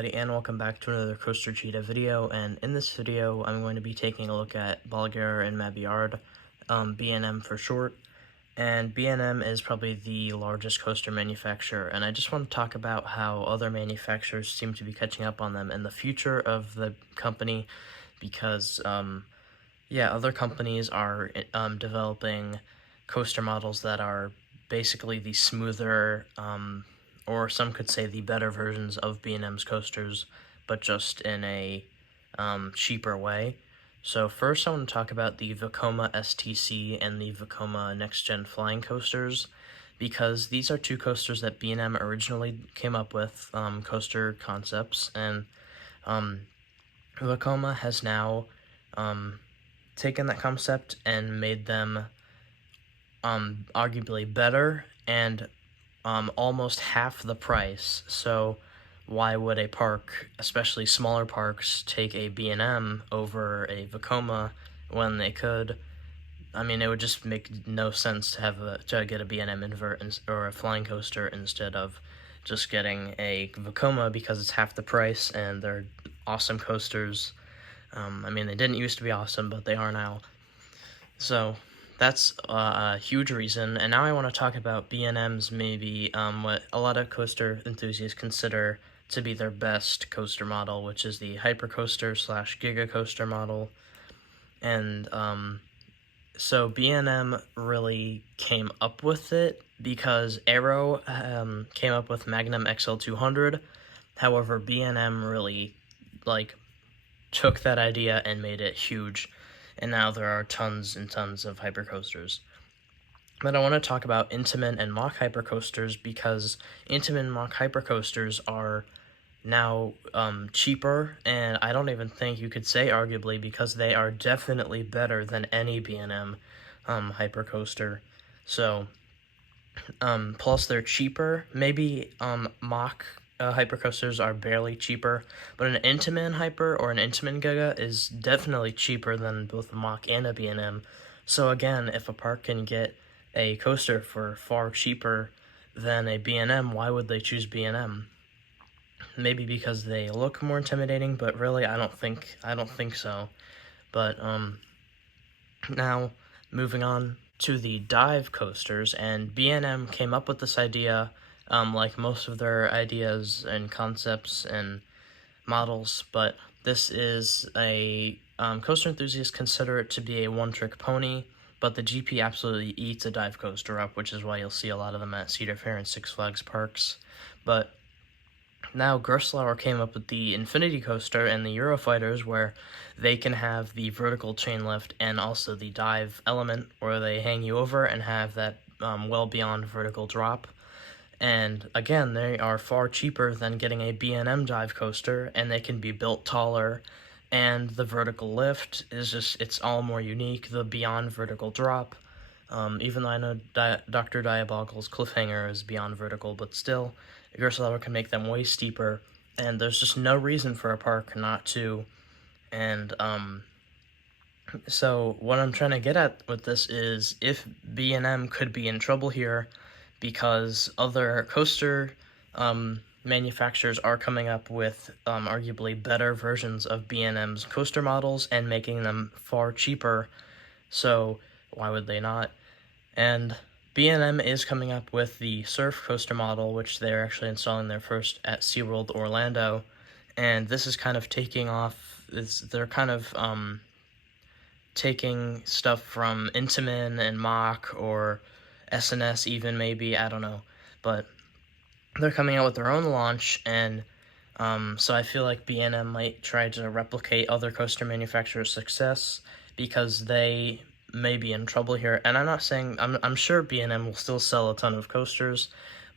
everybody, and welcome back to another Coaster Cheetah video. And in this video, I'm going to be taking a look at Bulgare and Mabillard, B&M for short. And B&M is probably the largest coaster manufacturer, and I just want to talk about how other manufacturers seem to be catching up on them and the future of the company, because other companies are developing coaster models that are basically the smoother, or some could say the better versions of B&M's coasters, but just in a cheaper way. So first I want to talk about the Vekoma STC and the Vekoma Next Gen Flying Coasters, because these are two coasters that B&M originally came up with, coaster concepts, and Vekoma has now taken that concept and made them arguably better and almost half the price. So why would a park, especially smaller parks, take a B&M over a Vekoma when they could? I mean, it would just make no sense to get a B&M invert or a flying coaster instead of just getting a Vekoma, because it's half the price and they're awesome coasters. I mean, they didn't used to be awesome, but they are now. So that's a huge reason. And now I want to talk about B&M's maybe what a lot of coaster enthusiasts consider to be their best coaster model, which is the Hypercoaster / Giga Coaster model. And so B&M really came up with it because Aero came up with Magnum XL200. However, B&M really took that idea and made it huge, and now there are tons and tons of hypercoasters. But I want to talk about Intamin and Mach hypercoasters, because Intamin and Mach hypercoasters are now cheaper, and I don't even think you could say arguably, because they are definitely better than any B&M hypercoaster. So plus they're cheaper. Maybe Mach hypercoasters are barely cheaper, but an Intamin Hyper or an Intamin Giga is definitely cheaper than both a Mach and a B&M. So again, if a park can get a coaster for far cheaper than a B&M, why would they choose B&M? Maybe because they look more intimidating, but really I don't think so. But now moving on to the dive coasters, and B&M came up with this idea, like most of their ideas and concepts and models, but this is a coaster enthusiasts consider it to be a one-trick pony, but the GP absolutely eats a dive coaster up, which is why you'll see a lot of them at Cedar Fair and Six Flags parks. But now Gerstlauer came up with the Infinity Coaster and the Eurofighters, where they can have the vertical chain lift and also the dive element, where they hang you over and have that well beyond vertical drop. And again, they are far cheaper than getting a B&M dive coaster, and they can be built taller, and the vertical lift is it's all more unique, the beyond vertical drop. Even though I know Dr. Diabolical's Cliffhanger is beyond vertical, but still, Gerstlauer can make them way steeper, and there's just no reason for a park not to. And so what I'm trying to get at with this is, if B&M could be in trouble here, because other coaster manufacturers are coming up with arguably better versions of B&M's coaster models and making them far cheaper, so why would they not? And B&M is coming up with the Surf Coaster model, which they're actually installing their first at SeaWorld Orlando, and this is kind of taking off, they're kind of taking stuff from Intamin and Mach, or SNS even, maybe, I don't know, but they're coming out with their own launch, and so I feel like B&M might try to replicate other coaster manufacturers' success, because they may be in trouble here. And I'm not saying, I'm sure B&M will still sell a ton of coasters,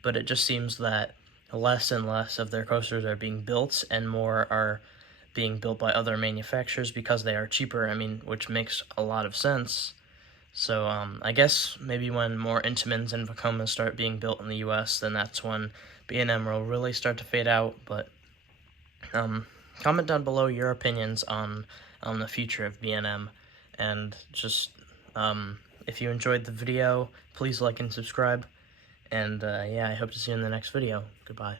but it just seems that less and less of their coasters are being built, and more are being built by other manufacturers because they are cheaper, I mean, which makes a lot of sense. So I guess maybe when more Intamins and Vekomas start being built in the US, then that's when B&M will really start to fade out. But comment down below your opinions on the future of B&M, and just if you enjoyed the video, please like and subscribe, and yeah, I hope to see you in the next video. Goodbye.